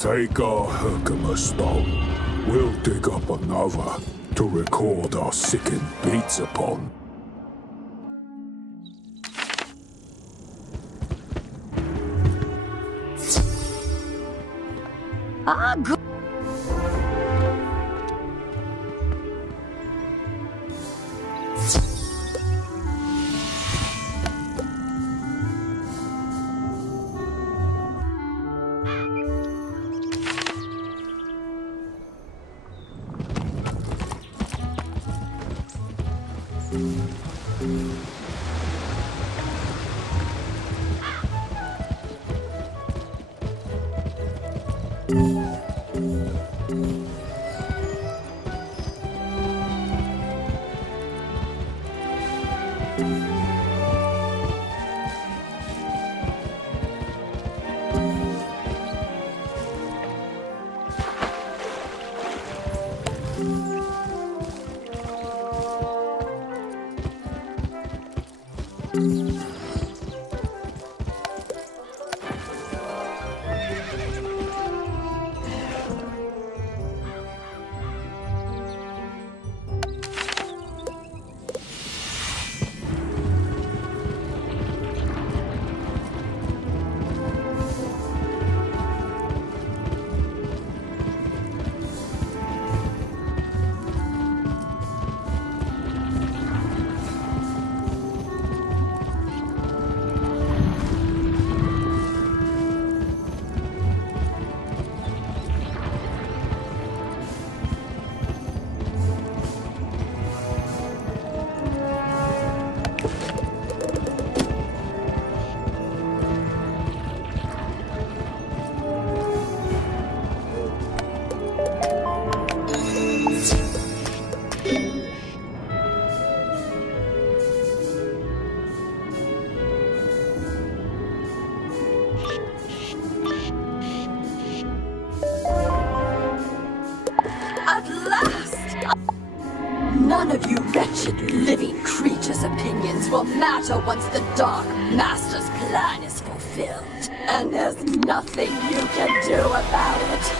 Take our Herkimer stone. We'll dig up another to record our sickened beats upon. Ah, good. At last! None of you wretched living creatures' opinions will matter once the Dark Master's plan is fulfilled. And there's nothing you can do about it.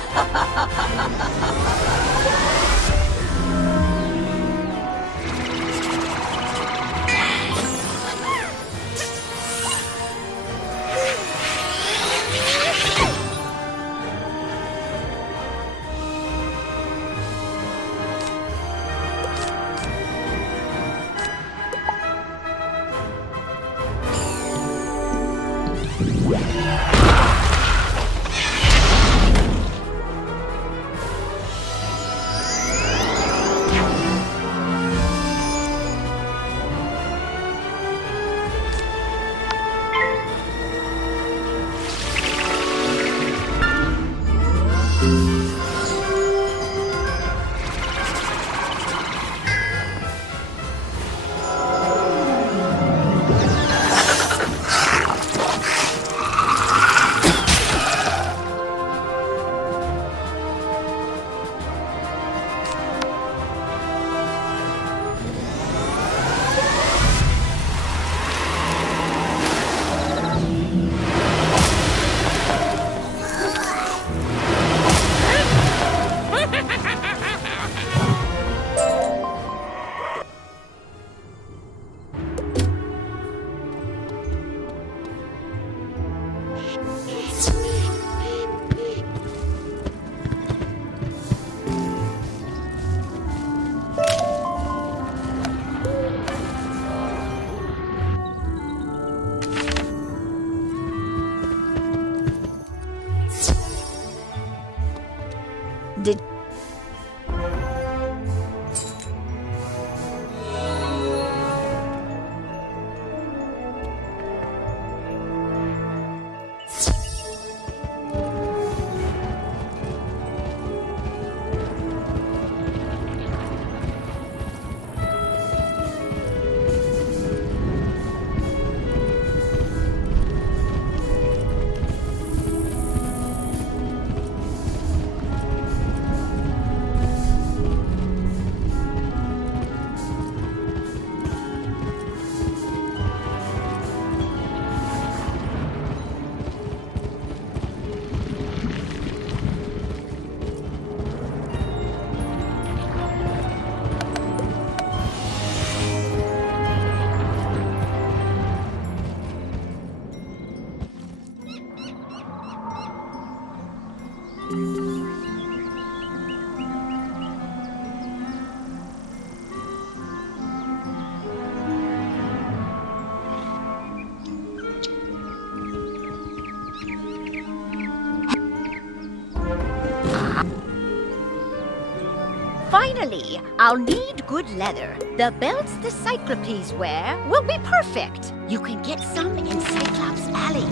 Finally, I'll need good leather. The belts the Cyclopes wear will be perfect. You can get some in Cyclops Alley.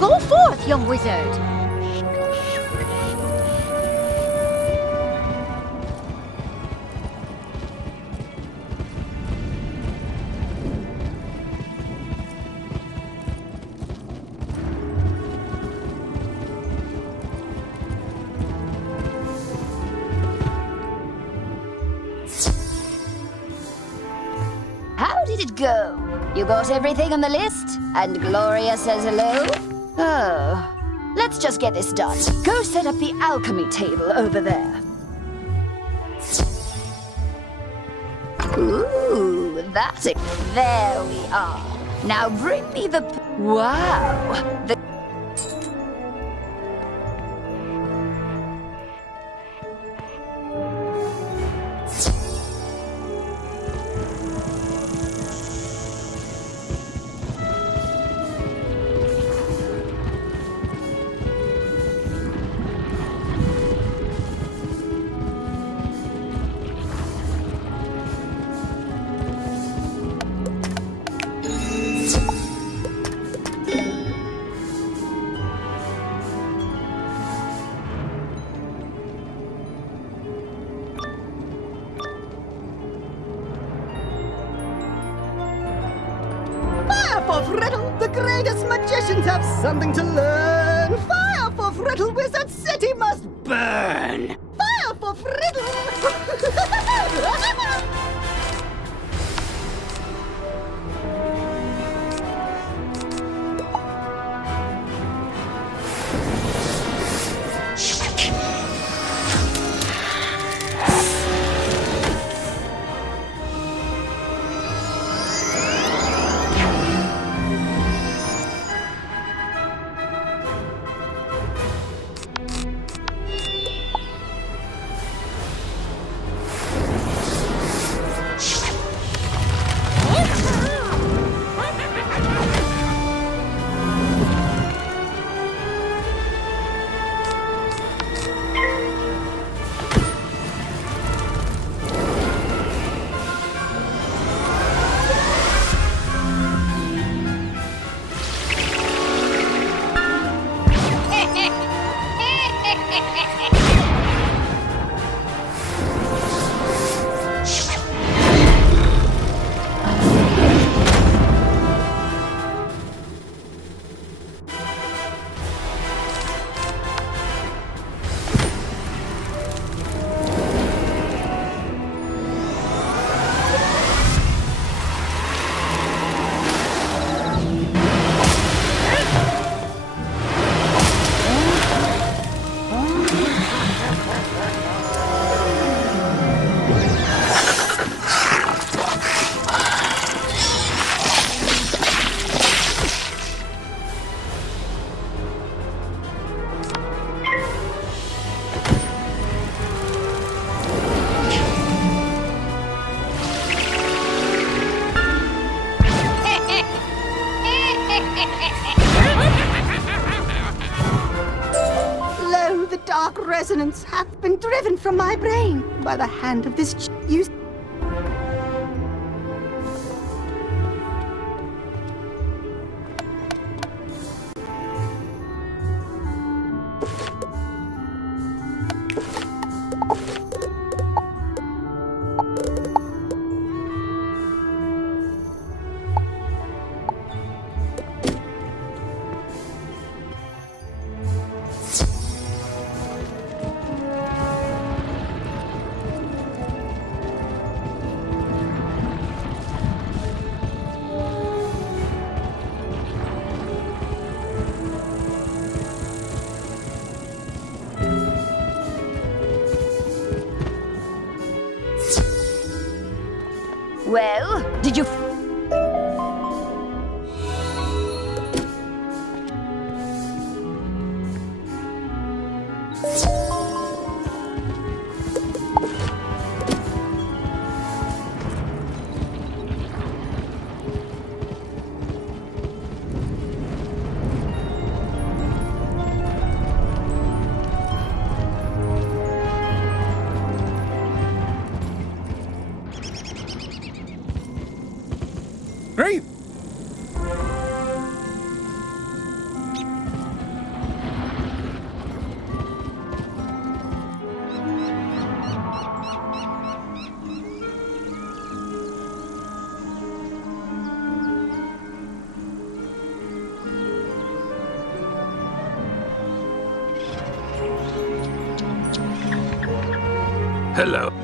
Go forth, young wizard. How did it go? You got everything on the list? And Gloria says hello? Oh, let's just get this done. Go set up the alchemy table over there. Ooh, that's it. There we are. Now bring me the... Wow! The... Riddle, the greatest magicians have something to learn. Fire for Riddle, Wizard City must burn. Fire for Riddle. Lo, the dark resonance hath been driven from my brain by the hand of this you. Well, did you... Great! Hello.